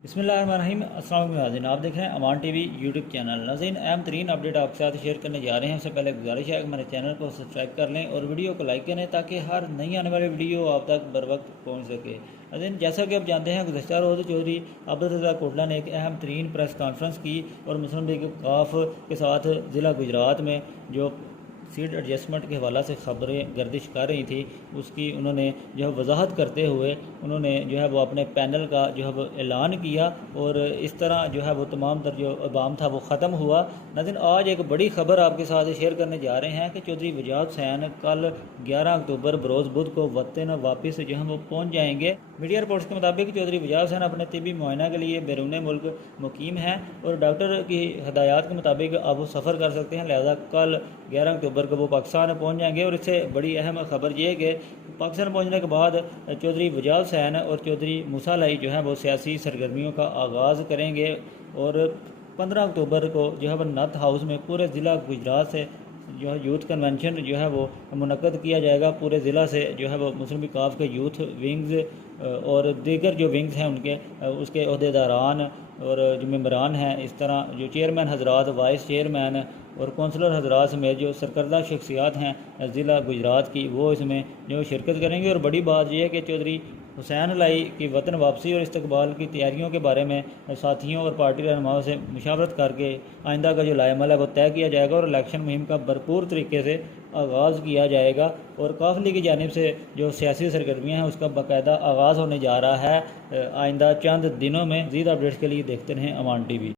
बिस्मिल्लाहिर्रहमानिर्रहीम। अस्सलाम वालेकुम नाज़रीन, आप देख रहे हैं अमान टीवी यूट्यूब चैनल। नाज़रीन, अहम तरीन अपडेट आपके साथ शेयर करने जा रहे हैं। उससे पहले गुजारिश है कि हमारे चैनल को सब्सक्राइब कर लें और वीडियो को लाइक करें ताकि हर नई आने वाली वीडियो आप तक बर वक्त पहुँच सके। नाज़रीन, जैसा कि आप जानते हैं, गुज़श्ता रोज़ चौधरी अब्दुल रज़्ज़ाक़ कोटला ने एक अहम तरीन प्रेस कॉन्फ्रेंस की और मुस्लिम लीग काफ के साथ ज़िला गुजरात में जो सीट एडजस्टमेंट के हवाला से खबरें गर्दिश कर रही थी, उसकी उन्होंने जो है वजाहत करते हुए उन्होंने जो है वो अपने पैनल का जो है वो ऐलान किया और इस तरह जो है वो तमाम तर जो अवाम था वो ख़त्म हुआ। नाज़रीन, आज एक बड़ी ख़बर आपके साथ शेयर करने जा रहे हैं कि चौधरी वजाहत हुसैन कल 11 अक्टूबर बरोज़ बुध को वतन वापस जो है वो पहुँच जाएंगे। मीडिया रिपोर्ट्स के मुताबिक चौधरी वजाहत हुसैन अपने तिबी मुआयना के लिए बैरून मुल्क मुकीम हैं और डॉक्टर की हदायत के मुताबिक अब वो सफ़र कर सकते हैं, लिहाजा कल 11 अक्टूबर को वो पाकिस्तान पहुंच जाएंगे। और इससे बड़ी अहम खबर ये है कि पाकिस्तान पहुंचने के बाद चौधरी वजाहत हुसैन और चौधरी मूसा लाई जो है वो सियासी सरगर्मियों का आगाज़ करेंगे और 15 अक्टूबर को जो है वो नर्थ हाउस में पूरे ज़िला गुजरात से जो है यूथ कन्वेंशन जो है वो मुनक़्क़द किया जाएगा। पूरे ज़िला से जो है वो मुस्लिम लीग काफ के यूथ विंग्स और दीगर जो विंग्स हैं उनके उसके अहदेदारान और जो मेम्बरान हैं, इस तरह जो चेयरमैन हजरात, वाइस चेयरमैन और कौंसलर हजरात समेत जो सरकर्दा शख्सियात हैं ज़िला गुजरात की, वो इसमें जो शिरकत करेंगे। और बड़ी बात यह है कि चौधरी हुसैन लाई की वतन वापसी और इस्तकबाल की तैयारियों के बारे में साथियों और पार्टी रहनुमाओं से मुशावरत करके आइंदा का जो लाएमल है वो तय किया जाएगा और इलेक्शन मुहिम का भरपूर तरीके से आगाज़ किया जाएगा। और काफ लीग की जानिब से जो सियासी सरगर्मियाँ हैं उसका बाकायदा आगाज़ होने जा रहा है आइंदा चंद दिनों में। मज़ीद अपडेट्स के लिए देखते रहें अमान टीवी।